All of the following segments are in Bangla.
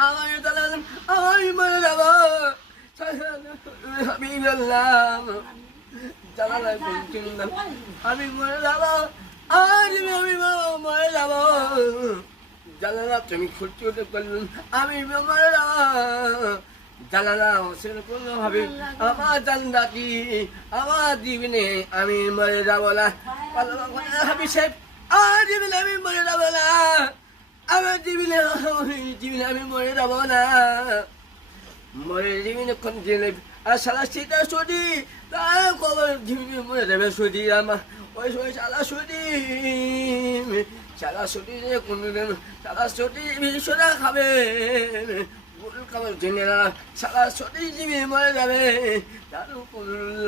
আমি আমি মরে যাব আজ আমি যাব তুমি খুঁজতে আমি মরে যাব ভাবে আমার আমার আমি মরে যাব না হাবি সাহেব আমার দিবিনে আমি মরে যাব না। আমার দিবিনে দিবিনে আমি মরে যাব না। মরে দিবিনে কোন দিনে আর সারা সেটা সদি খবর দিবিনে মরে যাবে সদি আমার ওই ওই সারা সদি সারা সদি যে কোনদিন সারা সদি বিশ্বরা খাবে। ভুল খাবার জেনে না সারা সদি জীবী মরে যাবে। তার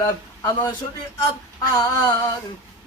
লাভ আমার সদি আপ আর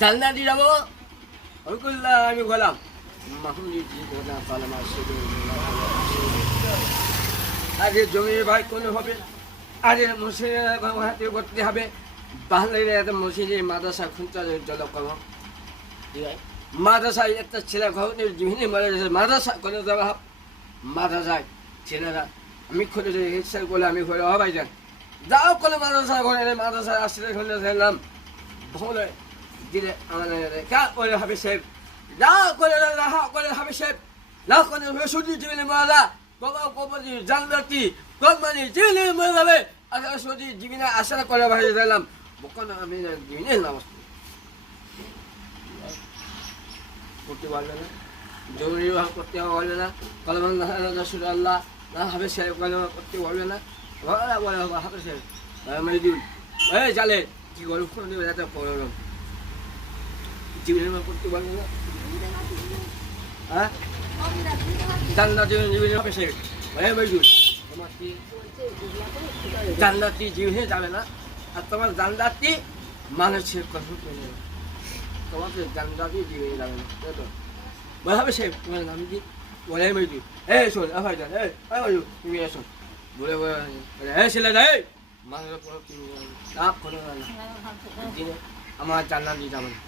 জান্নাতি যাব। ওই করলাম আমি গেলাম। আরে জমি ভাই, কোন হবে? আরে মসজিদের হাতে করতে হবে। বাংলায় একটা মসজিদে মাদ্রাসা খুঁজতে জল করো ঠিক আছে মাদ্রাসায় একটা ছেলে ঘর বিভিন্ন মাদ্রাসা করে দেওয়া হবে? মাদ্রাসায় ছেলেরা, আমি খুলে ইচ্ছা করলে আমি ঘরে হবাই যান যাও করে মাদ্রাসা ঘরে, মাদ্রাসায় আসলে খুলে দেখলাম ভুলে দিলে কা করে হবে সাহেব যাও করে রাহা করে হবে সাহেব না করে সুদি জীবনে মারা বাবা কবি জানলাতি কলমানি জীবনে মরে যাবে আশা সুদি জীবনে আশা করে ভাই দিলাম বকন আমি জীবনে নামাজ করতে পারবে না। জরুরি বিবাহ করতে না। কলমান রসুল, আল্লাহ না হবে সাহেব কলমা করতে পারবে না। বলা বলে হবে সাহেব মেদিন এই জালে, কি ফোন দেবে এত করলাম জীবনের মা করতে পারবে না। হ্যাঁ? জান্নাতি হবে জান্নাতি জীবনে। যাবে না। আর তোমার জান্নাতি মানুষের কথা করে তোমাকে জান্নাতি জীবনে যাবে না। তাই তো? বলবে সে তোমার নাম কি বলে মেজি এই শোন আফাই যান এই আই বাজু তুমি বলে বলে এই ছেলে দা মানুষের তুমি না আমার জান্নাতি যাবেন এই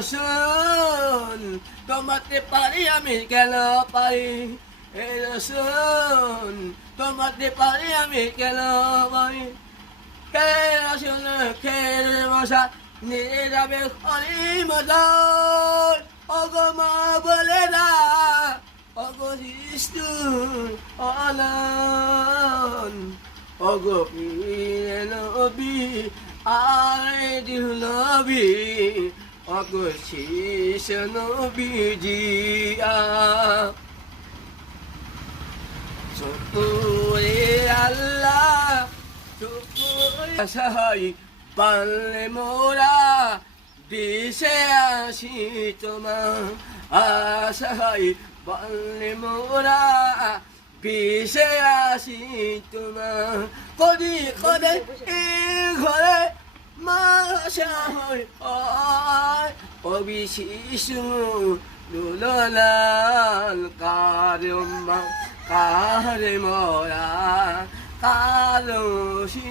রসুন তোমাতে পারি আমি কেন পারি এই রসুন তোমাতে পারি আমি কেন পারি কে রসুন কে মশা নিয়ে যাবে খনি মজার ওগো মা বলে না ওগো যিশু অনন ওগো পীর নবী, আরে দিল নবী ওগো শীষ নবী জিয়া শুকুরে আল্লাহ শুকুরে সহাই পারলে মোরা বিষে আসি তোমার আশাই বললে মোরা বিষে আসি তোমার। কদি, কদে ঘরে 마샬 아이 어비시승 누러날 까르마 까르모야 까르시는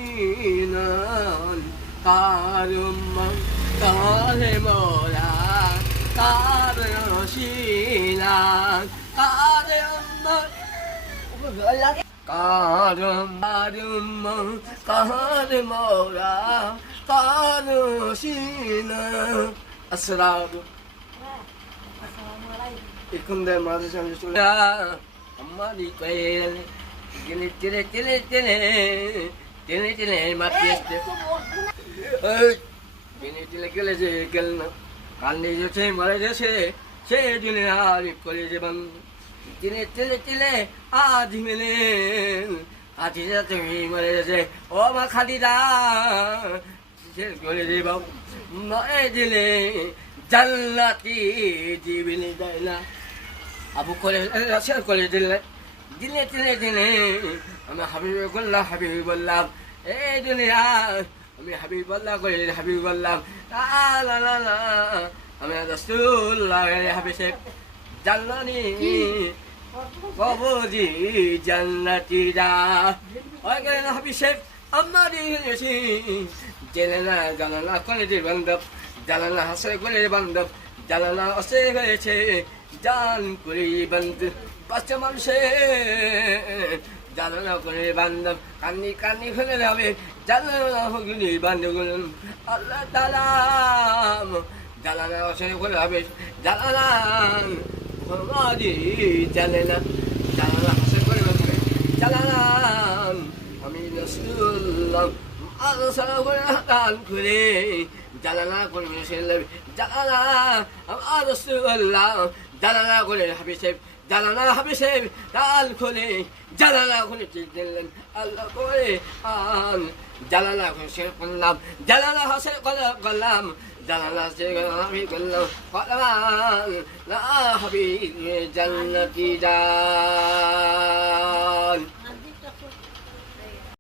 까르마 까르모야 까르시나 까르마 까르마 까르모야 তার আসরার এখনদের মাঝে সামনে চলে আমারই কোয়েল। টেনে টেনে টেনে টেনে টেনে টেনে মাতি আসতে। টেনে টেনে গেলে যে গেল না। কান্নে যেছে মারা গেছে সে দিনে আর করে যেমন টেনে টেনে টেনে আজ মেলে। আজ তুমি মরে গেছে ও মা খাদিদা শেষ করে দেব নয় দিলে জান্নাতি জীবনে যায় না? আবু করে শেষ দিলে দিনে দিনে দিনে আমি হাবিবুল্লাহ হাবিব বললাম এই দুনিয়া আমি হাবিবুল্লাহ করে হাবিব বললাম লা লা লা আমি রসুল্লাহ হাবিব সাহেব। জানলানি কবজি জান্নাতিরা। ওই হাবিব সাহেব আমারই হয়েছি জেনে না জানা করে যে বান্ধব জানালা হাসে করে বান্ধব জানালা অসে হয়েছে জান করে বান্ধব বাচ্চা মানুষে জানালা করে বান্ধব কান্নি কান্নি ফেলে যাবে জানালা হগুলি বান্ধব আল্লাহ তালাম জানালা অসে করে হবে জানালা ভগবাদি জানে না জানালা হাসে করে বান্ধব জানালা আমি রসুল্লাহ। আলোচনা করে হাতান করে জানালা করে মিশাইলাম জানালা আমার রসুল্লাহ জানালা করে হাবি সাহেব হাবি সাহেব ডাল খুলে জানালা খুলে দিলেন আল্লাহ করে আন। জানালা খুলে শেষ করলাম জানালা হাসে করলাম জানালা আমি করলাম করলাম না হাবি জান্নাতি জান।